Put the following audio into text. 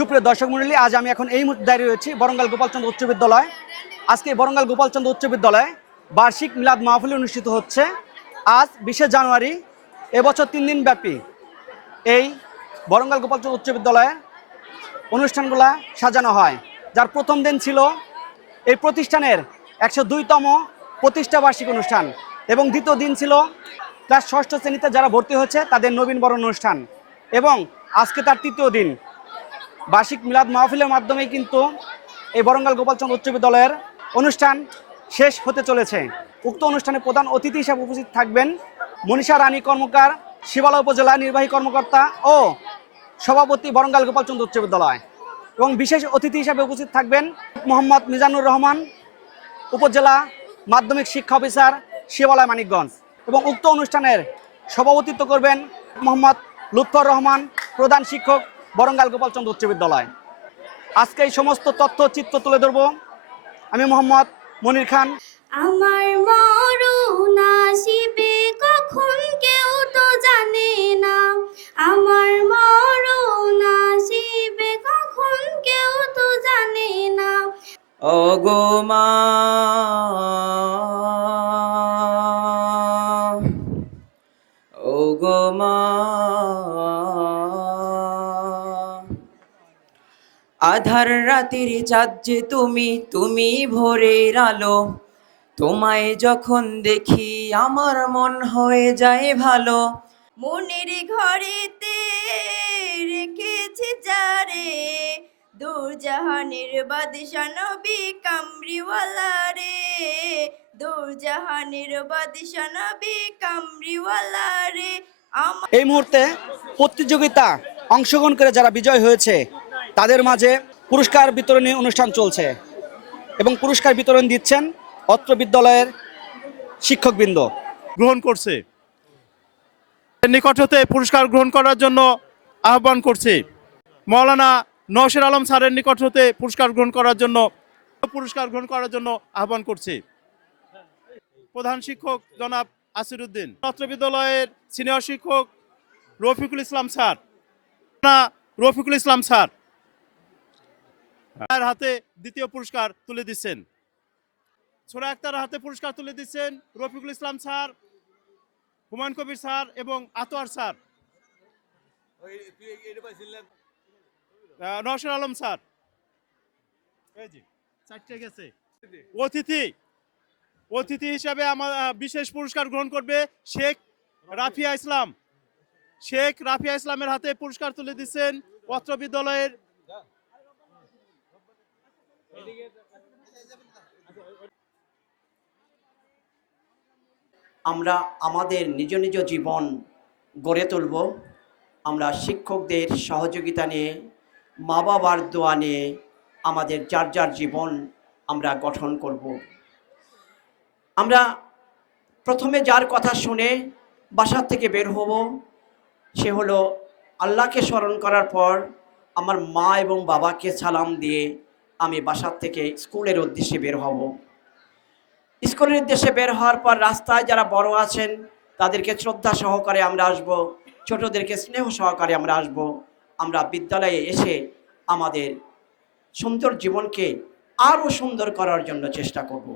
সুপ্রিয় দর্শক মণ্ডলী, আজ আমি এখন এই মুহূর্তে দাঁড়িয়ে রয়েছি বরঙ্গাল গোপালচন্দ্র উচ্চ বিদ্যালয়। আজকে বরঙ্গাল গোপালচন্দ্র উচ্চ বিদ্যালয়ে বার্ষিক মিলাদ মাহফিল অনুষ্ঠিত হচ্ছে। আজ 20শে জানুয়ারি, এবছর 3 দিন ব্যাপী এই বরঙ্গাল গোপালচন্দ্র উচ্চ বিদ্যালয়ে অনুষ্ঠানগুলা সাজানো হয়। যার প্রথম দিন ছিল এই প্রতিষ্ঠানের 102তম প্রতিষ্ঠা বার্ষিক অনুষ্ঠান এবং দ্বিতীয় দিন ছিল ক্লাস 6ষ্ঠ শ্রেণীতে যারা ভর্তি হয়েছে তাদের নবীনবরণ অনুষ্ঠান এবং আজকে তার তৃতীয় দিন। বার্ষিক মিলাদ মাহফিলের মাধ্যমেই কিন্তু এই বরঙ্গাল গোপালচন্দ্র উচ্চ বিদ্যালয়ের অনুষ্ঠান শেষ হতে চলেছে। উক্ত অনুষ্ঠানে প্রধান অতিথি হিসেবে উপস্থিত থাকবেন মনীষা রানী কর্মকার, শিবালা উপজেলা নির্বাহী কর্মকর্তা ও সভাপতি বরঙ্গাল গোপালচন্দ্র উচ্চ বিদ্যালয়, এবং বিশেষ অতিথি হিসেবে উপস্থিত থাকবেন মোহাম্মদ মিজানুর রহমান, উপজেলা মাধ্যমিক শিক্ষা অফিসার, শিবালা মানিকগঞ্জ। এবং উক্ত অনুষ্ঠানের সভাপতিত্ব করবেন মোহাম্মদ লুৎফর রহমান, প্রধান শিক্ষক, বরঙ্গাল গোপালচন্দ্র উচ্চ বিদ্যালয়। আজকে এই সমস্ত তথ্য চিত্র তুলে ধরব আমি মোহাম্মদ মনির খান। আমার মরণ আসিবে কখন কেউ তো জানে না, আমার মরণ আসিবে কখন কেউ তো জানে না। ওগো মা, ওগো মা, আধার রাতের চাঁদ যে তুমি, তুমি ভোরের আলো। তোমায় যখন দেখি আমার মন হয়ে যায় ভালো। মনের ঘরেতে রেখেছি যারে, দূরজাহানের বাদশা নবী কামরিওয়ালা রে, দূরজাহানের বাদশা নবী কামরিওয়ালা রে। এই মুহূর্তে প্রতিযোগিতা অংশগ্রহণ করে যারা বিজয় হয়েছে তাদের মাঝে পুরস্কার বিতরণী অনুষ্ঠান চলছে এবং পুরস্কার বিতরণ দিচ্ছেন অত্র বিদ্যালয়ের শিক্ষকবৃন্দ। গ্রহণ করছে, নিকট হতে পুরস্কার গ্রহণ করার জন্য আহ্বান করছি। মাওলানা নওশীর আলম স্যারের নিকট হতে পুরস্কার গ্রহণ করার জন্য আহ্বান করছি। প্রধান শিক্ষক জনাব আসিরউদ্দিন, ছাত্র বিদ্যালয়ের সিনিয়র শিক্ষক রফিকুল ইসলাম স্যার, রফিকুল ইসলাম স্যার তার হাতে দ্বিতীয় পুরস্কার তুলে দিচ্ছেন। ছোরা আক্তার হাতে পুরস্কার তুলে দিচ্ছেন রফিকুল ইসলাম স্যার, হুমায়ুন কবির স্যার এবং আতোয়ার স্যার। নওশীর আলম স্যার গেছে। অতিথি হিসাবে আমার বিশেষ পুরস্কার গ্রহণ করবে শেখ রাফিয়া ইসলাম। শেখ রাফিয়া ইসলামের হাতে পুরস্কার তুলে দিচ্ছেন অত্র বিদ্যালয়ের আমরা আমাদের নিজ নিজ জীবন গড়ে তুলব। আমরা শিক্ষকদের সহযোগিতা নিয়ে, মা বাবার দোয়া নিয়ে আমাদের যার যার জীবন আমরা গঠন করব। আমরা প্রথমে যার কথা শুনে বাসা থেকে বের হব সে হলো আল্লাহকে স্মরণ করার পর আমার মা এবং বাবাকে সালাম দিয়ে আমি বাসার থেকে স্কুলের উদ্দেশ্যে বের হব। স্কুলের উদ্দেশ্যে বের হওয়ার পর রাস্তায় যারা বড় আছেন তাদেরকে শ্রদ্ধা সহকারে আমরা আসব, ছোটদেরকে স্নেহ সহকারে আমরা আসব। আমরা বিদ্যালয়ে এসে আমাদের সুন্দর জীবনকে আরও সুন্দর করার জন্য চেষ্টা করব।